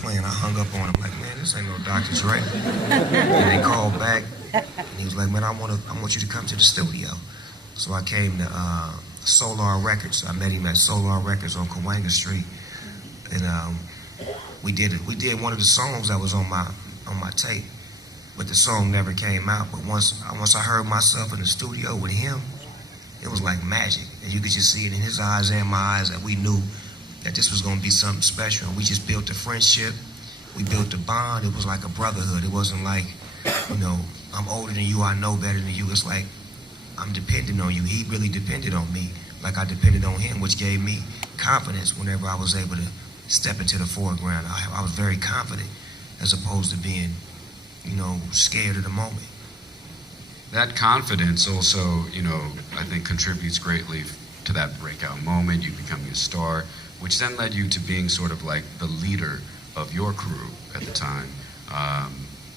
playing. I hung up on him like, man, this ain't no Dr. Dre. And they called back, and he was like, man, I want you to come to the studio. So I came to Solar Records. I met him at Solar Records on Cahuenga Street, and we did one of the songs that was on my tape, but the song never came out. But once I heard myself in the studio with him, it was like magic, and you could just see it in his eyes and my eyes that we knew that this was going to be something special. And we just built a friendship. We built a bond. It was like a brotherhood. It wasn't like, you know, I'm older than you, I know better than you. It's like, I'm dependent on you. He really depended on me like I depended on him, which gave me confidence whenever I was able to step into the foreground. I was very confident as opposed to being, you know, scared of the moment. That confidence also, you know, I think contributes greatly to that breakout moment, you becoming a star, which then led you to being sort of like the leader of your crew at the time.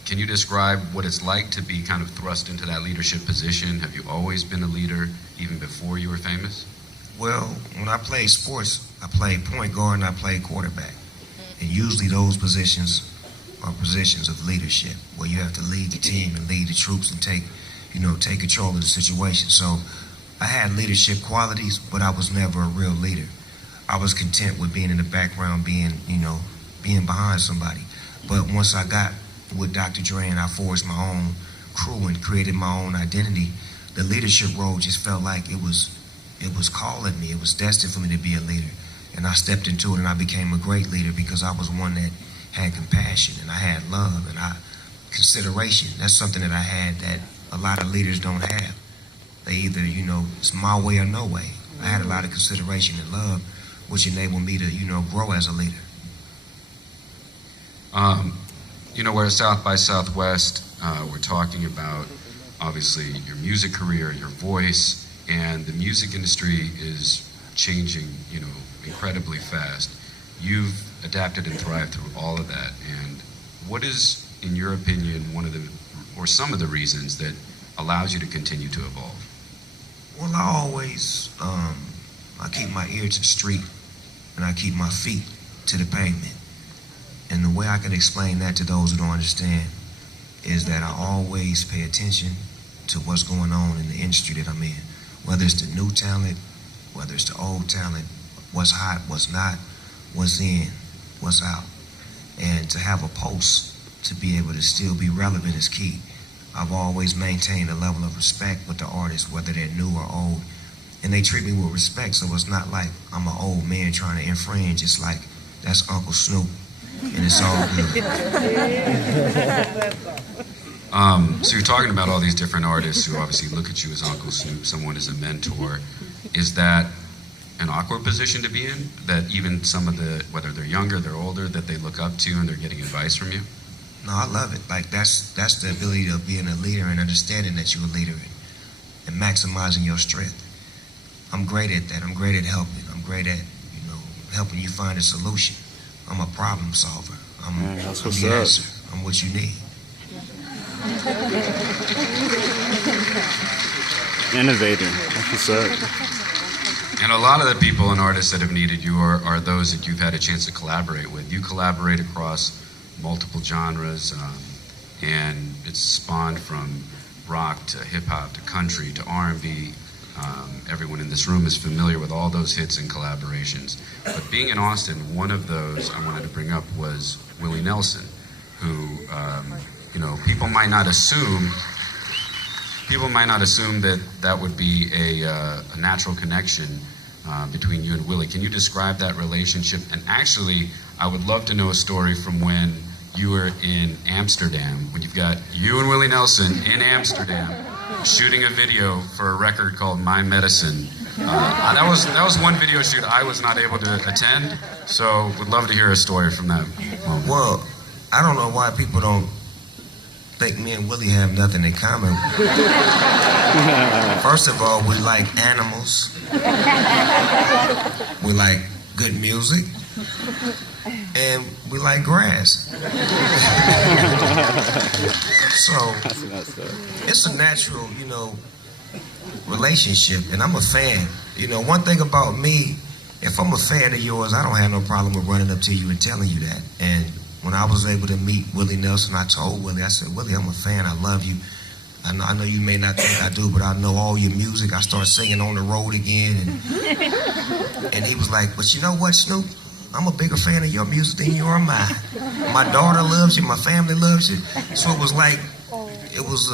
Can you describe what it's like to be kind of thrust into that leadership position? Have you always been a leader, even before you were famous? Well, when I played sports, I played point guard and I played quarterback. And usually those positions are positions of leadership, where you have to lead the team and lead the troops and take control of the situation. So I had leadership qualities, but I was never a real leader. I was content with being in the background, being behind somebody. But once I got with Dr. Dre and I forged my own crew and created my own identity, the leadership role just felt like it was calling me. It was destined for me to be a leader. And I stepped into it and I became a great leader because I was one that had compassion and I had love and consideration. That's something that I had that a lot of leaders don't have. They either, it's my way or no way. I had a lot of consideration and love, which enabled me to, grow as a leader. We're at South by Southwest. We're talking about, obviously, your music career, your voice, and the music industry is changing, incredibly fast. You've adapted and thrived through all of that. And what is, in your opinion, some of the reasons that allows you to continue to evolve? Well, I always, I keep my ear to the street and I keep my feet to the pavement. And the way I can explain that to those who don't understand is that I always pay attention to what's going on in the industry that I'm in. Whether it's the new talent, whether it's the old talent, what's hot, what's not, what's in, what's out. And to have a pulse to be able to still be relevant is key. I've always maintained a level of respect with the artists, whether they're new or old. And they treat me with respect, so it's not like I'm an old man trying to infringe. It's like, that's Uncle Snoop, and it's all good. So you're talking about all these different artists who obviously look at you as Uncle Snoop, someone as a mentor. Is that an awkward position to be in? That even some of whether they're younger, they're older, that they look up to and they're getting advice from you? No, I love it. Like, that's the ability of being a leader and understanding that you're a leader and maximizing your strength. I'm great at that. I'm great at helping. I'm great at, helping you find a solution. I'm a problem solver. I'm the answer. I'm what you need. Innovator. That's what's up. And a lot of the people and artists that have needed you are those that you've had a chance to collaborate with. You collaborate across multiple genres, and it's spawned from rock to hip-hop to country to R&B. Everyone in this room is familiar with all those hits and collaborations. But being in Austin, one of those I wanted to bring up was Willie Nelson, who, people might not assume that would be a natural connection between you and Willie. Can you describe that relationship? And actually, I would love to know a story from when you were in Amsterdam, when you've got you and Willie Nelson in Amsterdam shooting a video for a record called My Medicine. That was one video shoot I was not able to attend, so would love to hear a story from that moment. Well, I don't know why people don't think me and Willie have nothing in common. First of all, we like animals. We like good music. And we like grass. So it's a natural, relationship. And I'm a fan. One thing about me, if I'm a fan of yours, I don't have no problem with running up to you and telling you that. And when I was able to meet Willie Nelson, I told Willie, I said, Willie, I'm a fan. I love you. I know you may not think I do, but I know all your music. I started singing On the Road again. And he was like, but you know what, Snoop? I'm a bigger fan of your music than you are mine. My daughter loves you. My family loves you. So it was like, it was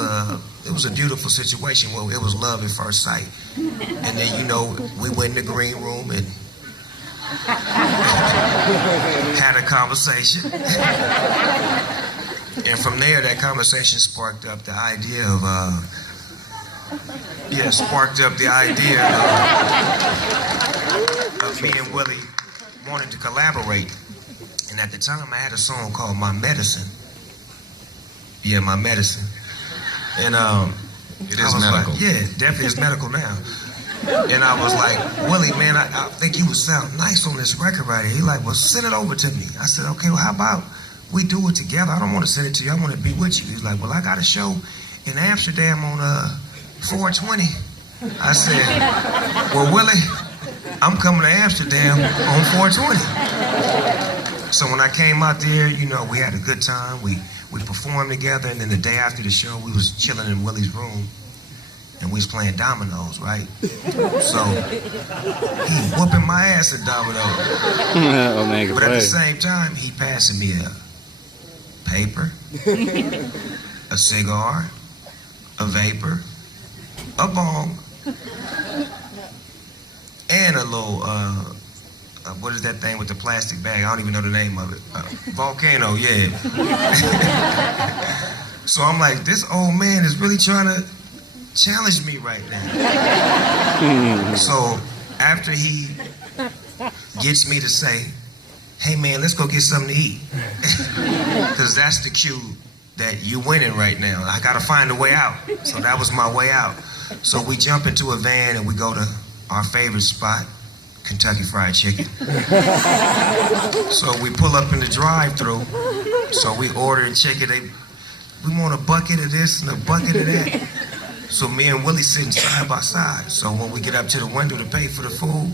a beautiful situation where it was love at first sight. And then, you know, we went in the green room and had a conversation. And from there, that conversation sparked up the idea of, of me and Willie wanted to collaborate. And at the time, I had a song called My Medicine. Yeah, My Medicine. And it is medical. Like, yeah, definitely is medical now. And I was like, Willie, man, I think you would sound nice on this record right here. He like, well, send it over to me. I said, okay, well, how about we do it together? I don't want to send it to you. I want to be with you. He's like, well, I got a show in Amsterdam on 420. I said, well, Willie, I'm coming to Amsterdam on 420. So when I came out there, you know, we had a good time. We performed together, and then the day after the show, we was chilling in Willie's room, and we was playing dominoes, right? So he whooping my ass at dominoes. But at the same time, he passing me a paper, a cigar, a vapor, a bong, and a little, what is that thing with the plastic bag? I don't even know the name of it. Volcano, yeah. So I'm like, this old man is really trying to challenge me right now. So after he gets me to say, hey man, let's go get something to eat. Because that's the cue that you winning right now. I gotta find a way out. So that was my way out. So we jump into a van and we go to our favorite spot, Kentucky Fried Chicken. So we pull up in the drive-thru. So we order chicken. We want a bucket of this and a bucket of that. So me and Willie sitting side by side. So when we get up to the window to pay for the food,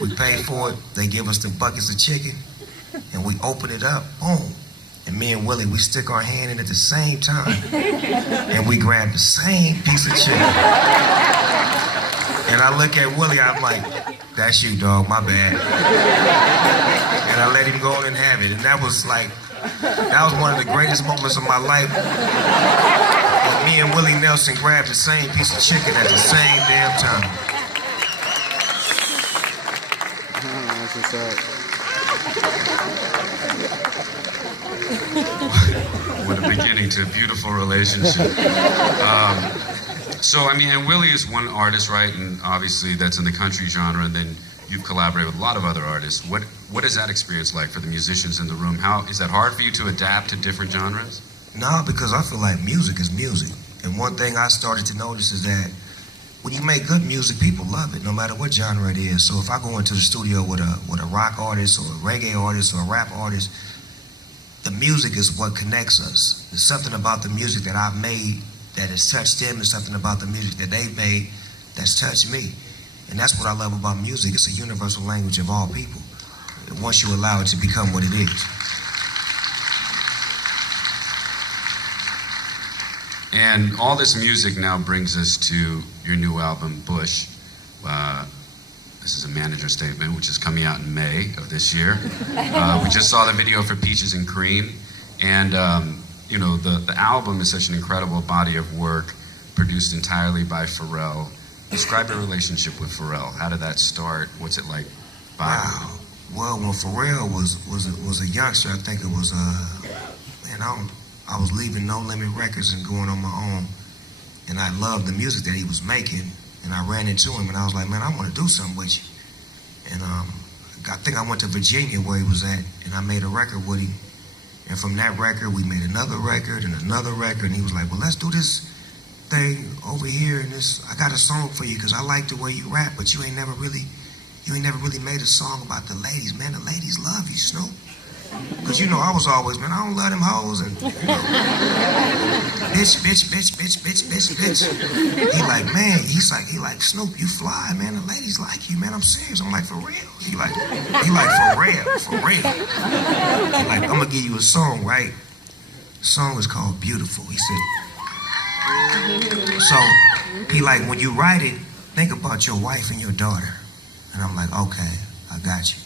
we pay for it. They give us the buckets of chicken, and we open it up. Boom. And me and Willie, we stick our hand in at the same time, and we grab the same piece of chicken. And I look at Willie, I'm like, that's you, dog, my bad. And I let him go on and have it. And that was one of the greatest moments of my life. When me and Willie Nelson grabbed the same piece of chicken at the same damn time. That's what's up. What a beginning to a beautiful relationship. So, I mean, and Willie is one artist, right? And obviously that's in the country genre, and then you've collaborated with a lot of other artists. What is that experience like for the musicians in the room? How is that hard for you to adapt to different genres? No, because I feel like music is music. And one thing I started to notice is that when you make good music, people love it, no matter what genre it is. So if I go into the studio with a rock artist or a reggae artist or a rap artist, the music is what connects us. There's something about the music that I've made that has touched them. There's something about the music that they've made that's touched me. And that's what I love about music. It's a universal language of all people, once you allow it to become what it is. And all this music now brings us to your new album, Bush. This is a manager statement, which is coming out in May of this year. We just saw the video for Peaches and Cream. And, you know, the album is such an incredible body of work, produced entirely by Pharrell. Describe your relationship with Pharrell. How did that start? What's it like? Wow. Well, when Pharrell was a youngster, I think it was, I was leaving No Limit Records and going on my own. And I loved the music that he was making. And I ran into him and I was like, man, I want to do something with you. And I think I went to Virginia where he was at, and I made a record with him. And from that record, we made another record and another record. And he was like, well, let's do this thing over here. And I got a song for you because I like the way you rap, but you ain't never really made a song about the ladies. Man, the ladies love you, Snoop. Because, you know, I was always, man, I don't love them hoes. And, you know, bitch. He like, Snoop, you fly, man. The ladies like you, man. I'm serious. I'm like, for real? He like, for real. He like, I'm going to give you a song, right? The song is called Beautiful. He said, so he like, when you write it, think about your wife and your daughter. And I'm like, okay, I got you.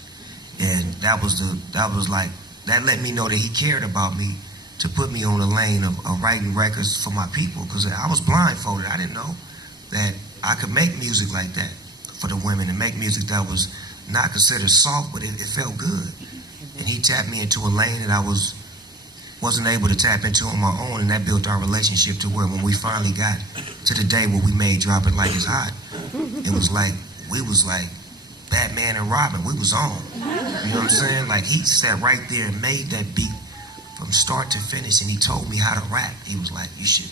And that let me know that he cared about me to put me on the lane of writing records for my people, because I was blindfolded. I didn't know that I could make music like that for the women and make music that was not considered soft, but it felt good. And he tapped me into a lane that I wasn't able to tap into on my own, and that built our relationship to where when we finally got to the day where we made Drop It Like It's Hot, it was like, we was like Batman and Robin. We was on. You know what I'm saying? Like, he sat right there and made that beat from start to finish, and he told me how to rap. He was like, you should.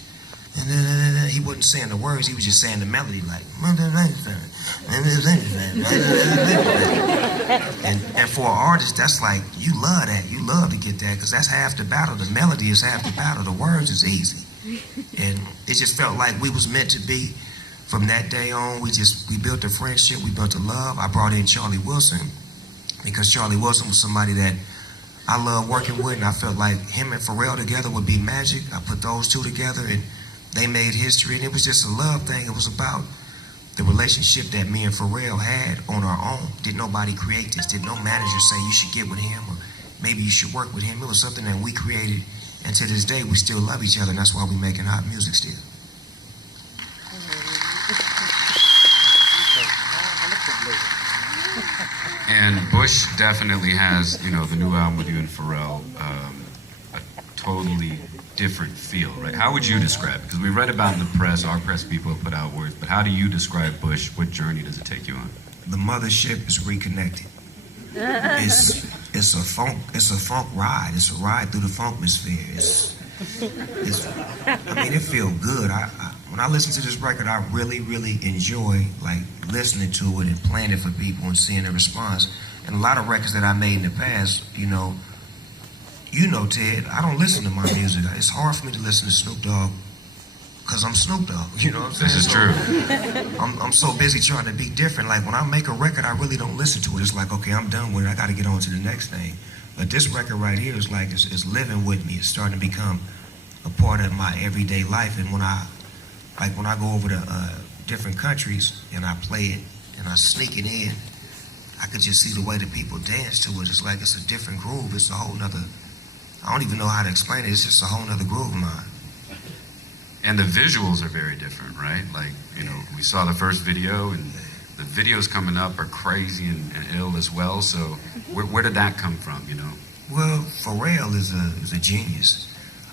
And he wasn't saying the words, he was just saying the melody, like. And for an artist, that's like, you love that. You love to get that, because that's half the battle. The melody is half the battle. The words is easy. And it just felt like we was meant to be. From that day on, we built a friendship, we built a love. I brought in Charlie Wilson, because Charlie Wilson was somebody that I love working with, and I felt like him and Pharrell together would be magic. I put those two together, and they made history, and it was just a love thing. It was about the relationship that me and Pharrell had on our own. Didn't nobody create this. Did no manager say you should get with him, or maybe you should work with him. It was something that we created, and to this day, we still love each other, and that's why we're making hot music still. And Bush definitely has, you know, the new album with you and Pharrell, a totally different feel, right? How would you describe it? Because we read about in the press, our press people have put out words, but how do you describe Bush? What journey does it take you on? The mothership is reconnected. It's a funk ride. It's a ride through the funkmosphere. It feels good. When I listen to this record, I really, really enjoy like listening to it and playing it for people and seeing the response. And a lot of records that I made in the past, you know, Ted, I don't listen to my music. It's hard for me to listen to Snoop Dogg because I'm Snoop Dogg. You know what I'm saying? This is true. I'm so busy trying to be different. Like when I make a record, I really don't listen to it. It's like, okay, I'm done with it. I got to get on to the next thing. But this record right here is like it's living with me. It's starting to become a part of my everyday life. And when I go over to different countries and I play it and I sneak it in, I could just see the way that people dance to it. It's like it's a different groove. It's a whole nother, I don't even know how to explain it. It's just a whole nother groove line. And the visuals are very different, right? Like, you know, we saw the first video, and the videos coming up are crazy and ill as well. So where did that come from, you know? Well, Pharrell is a genius.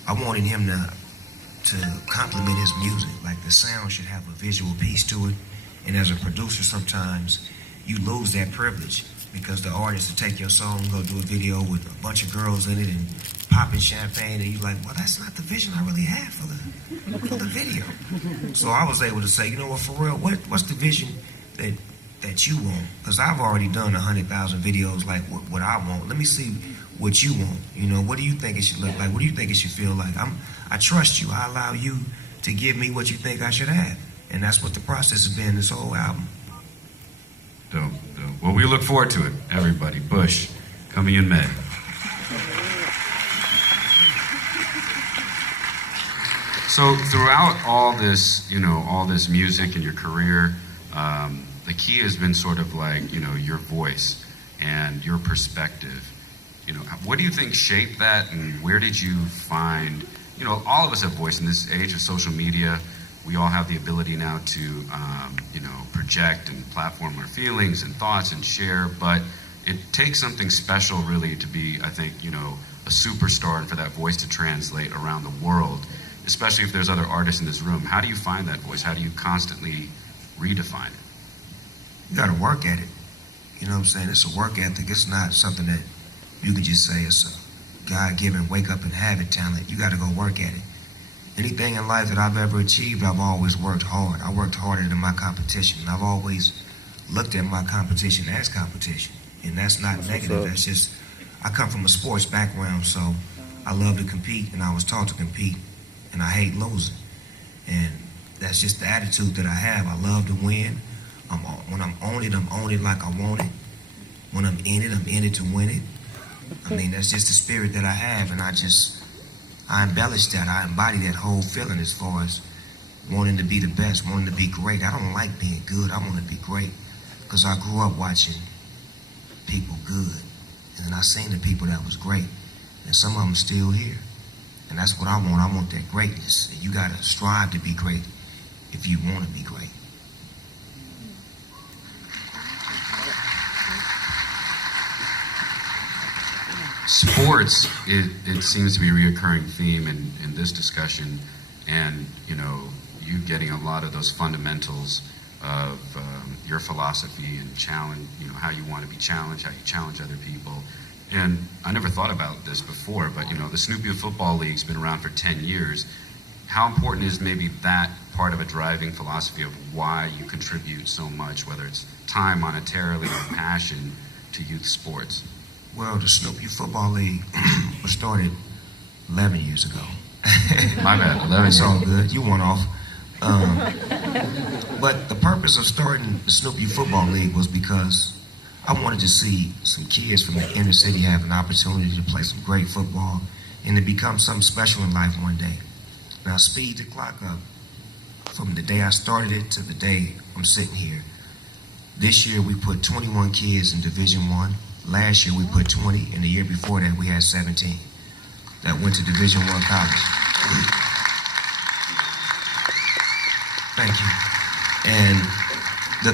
I wanted him to complement his music. Like the sound should have a visual piece to it. And as a producer, sometimes you lose that privilege because the artist will take your song and go do a video with a bunch of girls in it and popping champagne, and you're like, well, that's not the vision I really had for the video. So I was able to say, you know what, Pharrell, what's the vision that you want? Because I've already done 100,000 videos like what I want. Let me see what you want. You know, what do you think it should look like? What do you think it should feel like? I trust you. I allow you to give me what you think I should have. And that's what the process has been this whole album. Dope. Well, we look forward to it, everybody. Bush, coming in May. So throughout all this, you know, all this music and your career, the key has been sort of like, you know, your voice and your perspective. You know, what do you think shaped that, and where did you find, you know, all of us have voice in this age of social media. We all have the ability now to, you know, project and platform our feelings and thoughts and share, but it takes something special really to be, I think, you know, a superstar and for that voice to translate around the world, especially if there's other artists in this room. How do you find that voice? How do you constantly redefine it? You got to work at it. You know what I'm saying? It's a work ethic. It's not something that you can just say it's a God-given wake up and have it talent. You got to go work at it. Anything in life that I've ever achieved, I've always worked hard. I worked harder than my competition. And I've always looked at my competition as competition. And that's not negative. That's just, I come from a sports background, so I love to compete, and I was taught to compete, and I hate losing. And that's just the attitude that I have. I love to win. When I'm on it like I want it. When I'm in it to win it. I mean, that's just the spirit that I have, and I embellish that. I embody that whole feeling as far as wanting to be the best, wanting to be great. I don't like being good. I want to be great because I grew up watching people good, and then I seen the people that was great, and some of them still here. And that's what I want. I want that greatness. And you got to strive to be great if you want to be great. Sports, it seems to be a reoccurring theme in this discussion, and you getting a lot of those fundamentals of your philosophy and challenge, how you want to be challenged, how you challenge other people. And I never thought about this before, but the Snoop Dogg Football League's been around for 10 years. How important is maybe that part of a driving philosophy of why you contribute so much, whether it's time, monetarily, or passion, to youth sports? Well, the Snoop Dogg Football League was started 11 years ago. My bad, 11 It's all years. good. You went off. But the purpose of starting the Snoop Dogg Football League was because I wanted to see some kids from the inner city have an opportunity to play some great football and to become something special in life one day. Now, speed the clock up from the day I started it to the day I'm sitting here. This year, we put 21 kids in Division I. Last year, we put 20, and the year before that, we had 17 that went to Division I college. Thank you. And the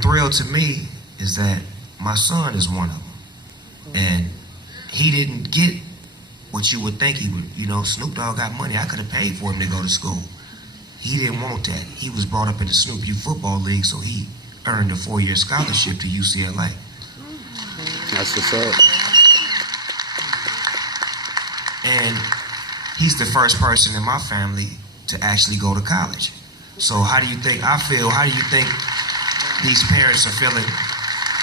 thrill to me is that my son is one of them. And he didn't get what you would think he would. Snoop Dogg got money. I could have paid for him to go to school. He didn't want that. He was brought up in the Snoop Dogg Football League, so he earned a 4-year scholarship to UCLA. That's what's up. And he's the first person in my family to actually go to college. So how do you think I feel? How do you think these parents are feeling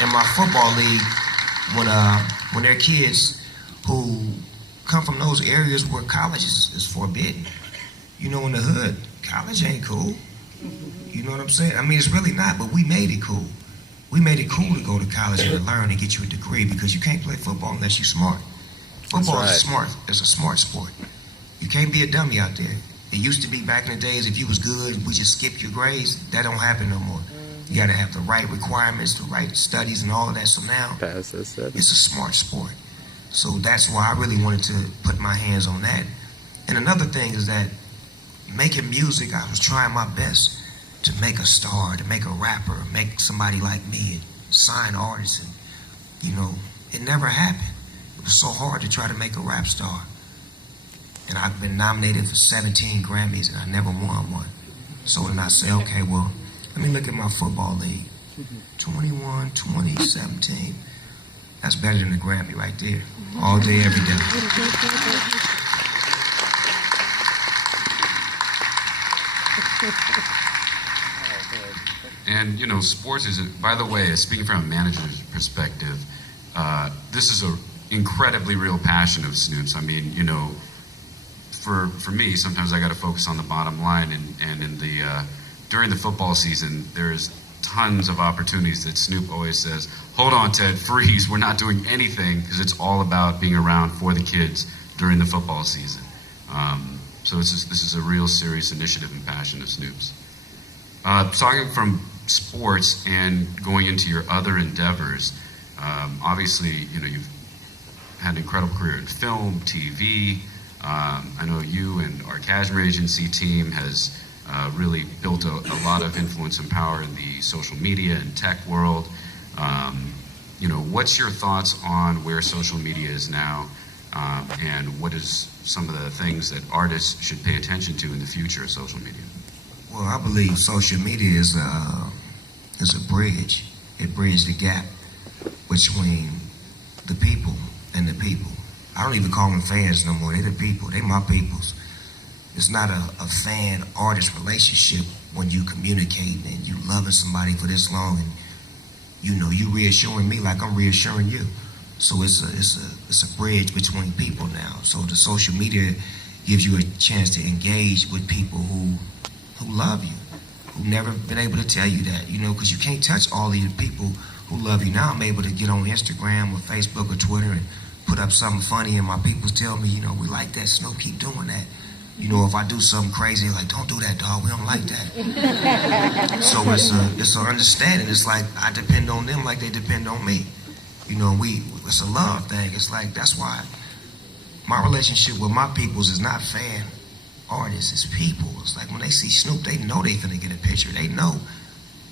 in my football league when their kids who come from those areas where college is forbidden? In the hood, college ain't cool. You know what I'm saying? I mean, it's really not, but we made it cool. We made it cool to go to college and to learn and get you a degree because you can't play football unless you're smart. Football is a smart sport. You can't be a dummy out there. It used to be back in the days, if you was good, we just skip your grades. That don't happen no more. You got to have the right requirements, the right studies, and all of that. So now, it's a smart sport. So that's why I really wanted to put my hands on that. And another thing is that making music, I was trying my best to make a star, to make a rapper, make somebody like me, and sign artists. And, it never happened. It was so hard to try to make a rap star. And I've been nominated for 17 Grammys, and I never won one. So then I say, okay, well, let me look at my football league. 21, 20, 17. That's better than the Grammy right there. All day, every day. And sports is, by the way, speaking from a manager's perspective, this is an incredibly real passion of Snoop's. I mean, for me, sometimes I got to focus on the bottom line, and in the during the football season, there's tons of opportunities that Snoop always says, "Hold on, Ted, freeze. We're not doing anything," because it's all about being around for the kids during the football season. So this is a real serious initiative and passion of Snoop's. Talking from sports and going into your other endeavors, obviously, you've had an incredible career in film, TV. I know you and our Cashmere Agency team has really built a lot of influence and power in the social media and tech world. What's your thoughts on where social media is now, and what is some of the things that artists should pay attention to in the future of social media? Well, I believe social media is a bridge. It bridges the gap between the people and the people. I don't even call them fans no more. They're the people. They're my peoples. It's not a fan-artist relationship when you communicate and you loving somebody for this long and you reassuring me like I'm reassuring you. So it's a bridge between people now. So the social media gives you a chance to engage with people who love you, who never been able to tell you that, you know, because you can't touch all these people who love you. Now I'm able to get on Instagram or Facebook or Twitter and put up something funny, and my people tell me, you know, we like that, Snoop, keep doing that. You know, if I do something crazy, like, don't do that, dog, we don't like that. So it's an understanding. It's like I depend on them like they depend on me. You know, it's a love thing. It's like, that's why my relationship with my peoples is not fan artists, it's people. It's like when they see Snoop, they know they finna get a picture. They know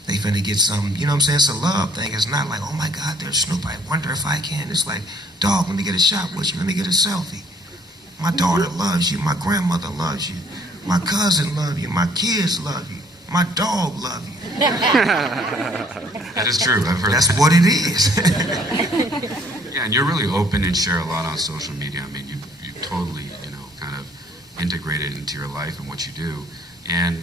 they finna get something. You know what I'm saying? It's a love thing. It's not like, oh my God, there's Snoop, I wonder if I can. It's like, dog, let me get a shot with you. Let me get a selfie. My daughter loves you. My grandmother loves you. My cousin loves you. My kids love you. My dog loves you. That is true. I've heard That's that. what it is. Yeah, and you're really open and share a lot on social media. I mean, you totally, you know, kind of integrate it into your life and what you do. And,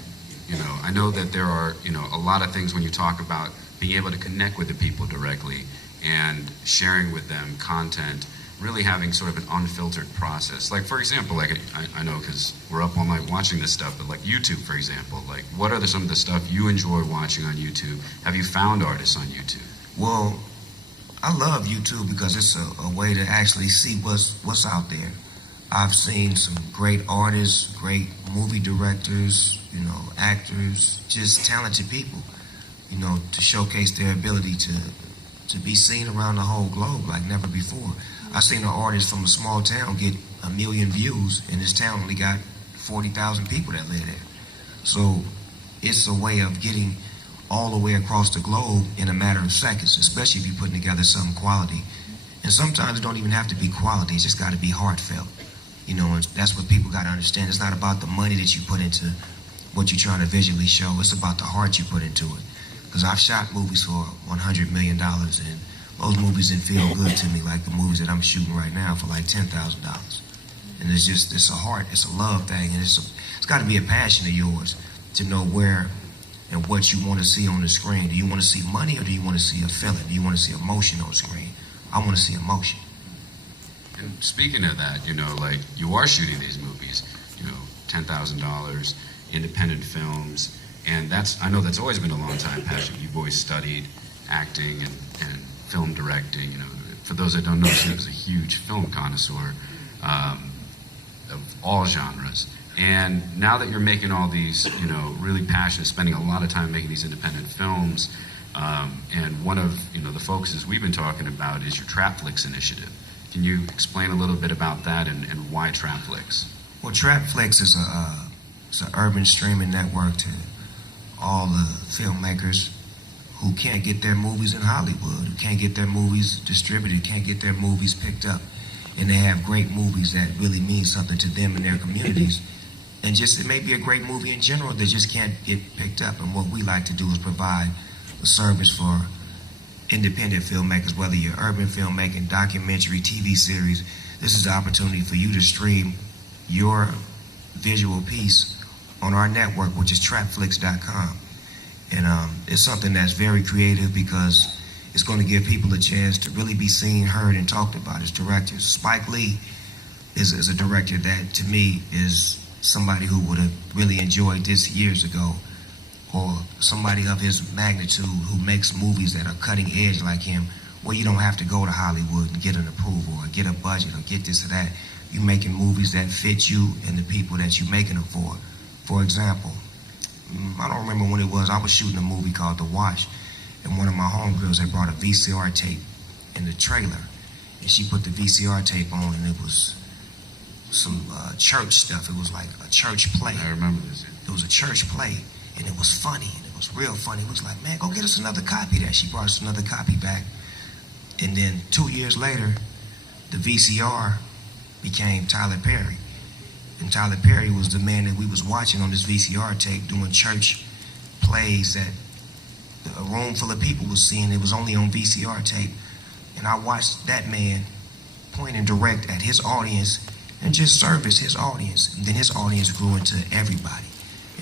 you know, I know that there are, you know, a lot of things when you talk about being able to connect with the people directly and sharing with them content, really having sort of an unfiltered process. Like, for example, like I know because we're up all night watching this stuff, but like YouTube, for example, like what are some of the stuff you enjoy watching on YouTube? Have you found artists on YouTube? Well, I love YouTube because it's a way to actually see what's out there. I've seen some great artists, great movie directors, you know, actors, just talented people, you know, to showcase their ability to be seen around the whole globe like never before. I've seen an artist from a small town get 1 million views, and this town only got 40,000 people that live there. So it's a way of getting all the way across the globe in a matter of seconds, especially if you're putting together something quality. And sometimes it don't even have to be quality, it's just got to be heartfelt. You know, and that's what people got to understand. It's not about the money that you put into what you're trying to visually show, it's about the heart you put into it. Because I've shot movies for $100 million, and those movies didn't feel good to me like the movies that I'm shooting right now for like $10,000. And it's a heart, it's a love thing, and it's got to be a passion of yours to know where and what you want to see on the screen. Do you want to see money, or do you want to see a feeling? Do you want to see emotion on the screen? I want to see emotion. And speaking of that, you know, like you are shooting these movies, you know, $10,000, independent films, and I know that's always been a long time passion. You've always studied acting and film directing. You know, for those that don't know, Snoop is a huge film connoisseur of all genres. And now that you're making all these, you know, really passionate, spending a lot of time making these independent films, and one of, you know, the focuses we've been talking about is your Trapflix initiative. Can you explain a little bit about that and why Trapflix? Well, Trapflix is it's an urban streaming network to all the filmmakers who can't get their movies in Hollywood, who can't get their movies distributed, can't get their movies picked up. And they have great movies that really mean something to them and their communities. And just, it may be a great movie in general that just can't get picked up. And what we like to do is provide a service for independent filmmakers, whether you're urban filmmaking, documentary, TV series. This is the opportunity for you to stream your visual piece on our network, which is Trapflix.com. And it's something that's very creative because it's going to give people a chance to really be seen, heard, and talked about as directors. Spike Lee is a director that, to me, is somebody who would have really enjoyed this years ago, or somebody of his magnitude who makes movies that are cutting edge like him, where you don't have to go to Hollywood and get an approval or get a budget or get this or that. You're making movies that fit you and the people that you're making them for. For example, I don't remember when it was, I was shooting a movie called The Wash, and one of my homegirls had brought a VCR tape in the trailer, and she put the VCR tape on, and it was some church stuff. It was like a church play. I remember this. It was a church play, and it was funny, and it was real funny. It was like, man, go get us another copy of that. She brought us another copy back, and then 2 years later, the VCR became Tyler Perry. And Tyler Perry was the man that we was watching on this VCR tape doing church plays that a room full of people was seeing. It was only on VCR tape. And I watched that man point and direct at his audience and just service his audience. And then his audience grew into everybody.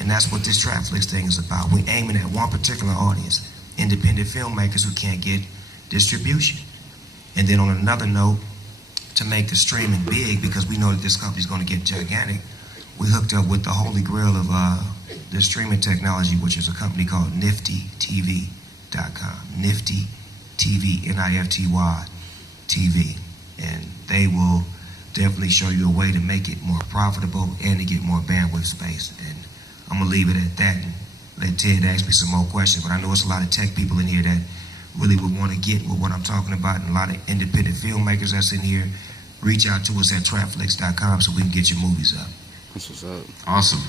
And that's what this Trapflix thing is about. We're aiming at one particular audience, independent filmmakers who can't get distribution. And then on another note, to make the streaming big, because we know that this company's going to get gigantic, we hooked up with the holy grail of the streaming technology, which is a company called NiftyTV.com. Nifty TV, Nifty TV. And they will definitely show you a way to make it more profitable and to get more bandwidth space. And I'm going to leave it at that and let Ted ask me some more questions. But I know it's a lot of tech people in here that really would want to get with what I'm talking about, and a lot of independent filmmakers that's in here. Reach out to us at Trapflix.com so we can get your movies up. That's what's up. Awesome.